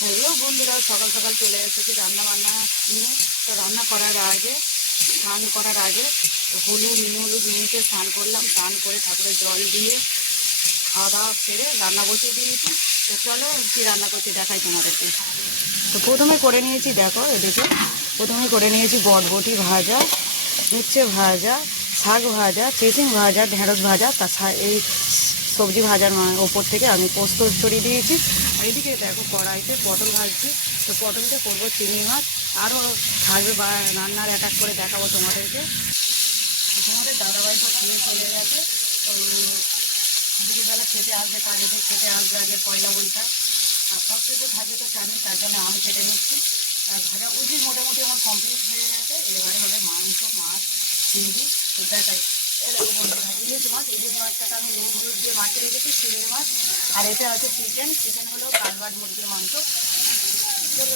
Hello বন্ধুরা, সকাল সকাল চলে এসেছি রান্না বান্না নিয়ে। তো রান্না করার আগে, স্নান করার আগে হলুদ হলুদ নিয়েছে স্নান করলাম, স্নান করে ঠাকুরের জল দিয়ে খাওয়া দাওয়া সেরে রান্না বসিয়ে দিয়েছি। তো চলো, কি রান্না করছি দেখাই তোমাদেরকে। তো প্রথমে করে নিয়েছি, দেখো এদিকে প্রথমে করে নিয়েছি বটবটি ভাজা, উচ্ছে ভাজা, শাক ভাজা, চেচিং ভাজা, ঢেঁড়স ভাজা তা এই সবজি ভাজার ওপর থেকে আমি পোস্ত ছড়িয়ে দিয়েছি। এদিকে দেখো কড়াইতে পটল ভাজছি। তো পটলটা করব চিংড়ি মাছ। আরও থাকবে বা রান্নার এক এক করে দেখাবো তোমাদেরকে। তোমাদের দাদাভাই তো খেয়ে চলে গেছে। দুপুরবেলা খেতে আসবে তো খেতে আসবে আগে পয়লা বৈশাখ। আর সব থেকে ভাজে তো জানি তার জন্য আমি কেটে নিচ্ছি। আর ভাজা ওই মোটামুটি আমার কমপ্লিট হয়ে গেছে, এবারে হবে মাংস, মাছ, চিংড়ি। দেখাই ইলিশ মাছ ইলিশ মাছটাকে আমি নুন হলুদ দিয়ে মাখিয়ে রেখেছি চিংড়ি মাছ আর এটা হচ্ছে চিকেন চিকেন হলো কালবাট মুরগির মাংস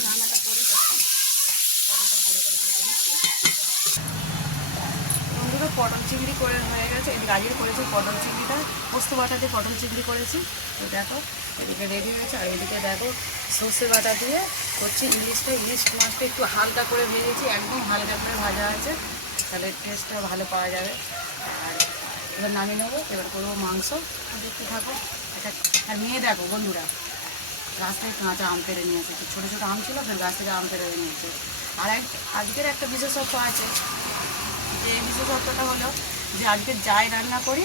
রান্নাটা করে দেখুন ভালো করে বন্ধুরা, পটল চিংড়ি করে হয়ে গেছে। এদিকে আজকে করেছি পটল চিংড়িটা। পোস্ত বাটা দিয়ে পটল চিংড়ি করেছি। তো দেখো, এদিকে রেডি হয়েছে। আর এদিকে দেখো, সর্ষে বাটা দিয়ে করছি ইলিশটা। ইলিশ মাছটা একটু হালকা করে ভেজেছি। একদম হালকা করে ভাজা আছে। তাহলে টেস্টটা ভালো পাওয়া যাবে। আর এবার নামিয়ে নেব, এবার করব মাংস। দেখতে থাকো। এটা আর নিয়ে দেখো, বন্ধুরা। গাছ থেকে কাঁচা আম পেড়ে নিয়েছে। তো ছোটো ছোটো আম ছিল ফের গাছ থেকে আম পেড়ে নিয়েছে। আর এক আজকের একটা বিশেষত্ব আছে। যে বিশেষত্বটা হলো যে আজকে যাই রান্না করি,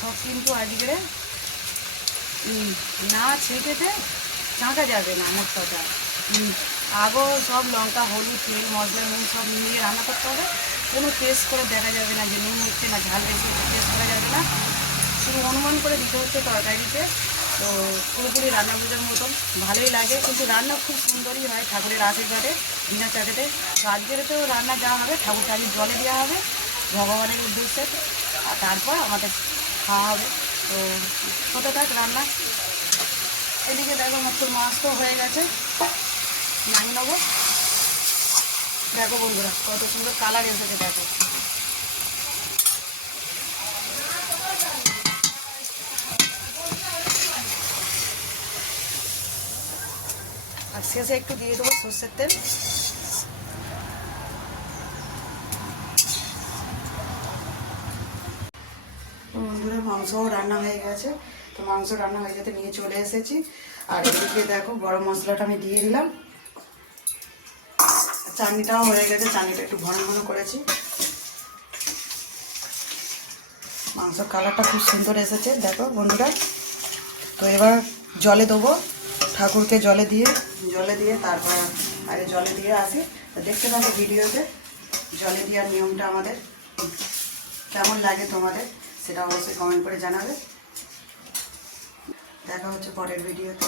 সব কিন্তু আজকে না ছেঁকেতে চাঁকা যাবে না মোট আগো সব লঙ্কা, হলুদ, তেল, মশলা, নুন সব নিয়ে রান্না করতে হবে। কোনো টেস্ট করে দেখা যাবে না যে নুন হচ্ছে না, ঝাল বেশি টেস্ট করা যাবে না। শুধু অনুমান করে দিতে হচ্ছে তরকারিতে। তো পুরোপুরি রান্না বুঝার মতন ভালোই লাগে, কিন্তু রান্না খুব সুন্দরই হয় ঠাকুরের আশীর্বাদে, বিনা চাটেতে তো আজকের তো রান্না দেওয়া হবে ঠাকুর আগে জলে দেওয়া হবে, ভগবানের উদ্দেশ্যে, আর তারপর আমাদের খাওয়া হবে। তো হতে থাক রান্না। এদিকে দেখো মাত্র মাছ তো হয়ে গেছে, নামিয়ে নেব। দেখো বন্ধুরা, কত সুন্দর কালার এসেছে, দেখো। আর শেষে একটু দিয়ে দেবো সর্ষের তেল। বন্ধুরা, মাংসও রান্না হয়ে গেছে। তো মাংস রান্না হয়ে যেতে নিয়ে চলে এসেছি। আর এদিকে দেখো, গরম মশলাটা আমি দিয়ে দিলাম। চাটনিটাও হয়ে গেছে, চাটনিটা একটু ঘন ঘন করেছি। মাংস কালারটা খুব সুন্দর এসেছে, দেখো বন্ধুরা। তো এবার জলে দেবো, ঠাকুরকে জলে দিয়ে। জলে দিয়ে তারপর আগে জলে দিয়ে আসি। দেখতে থাকো ভিডিওতে, জলে দেওয়ার নিয়মটা আমাদের। কেমন লাগে তোমাদের, সেটা অবশ্যই কমেন্ট করে জানাবে। দেখা হচ্ছে পরের ভিডিওতে।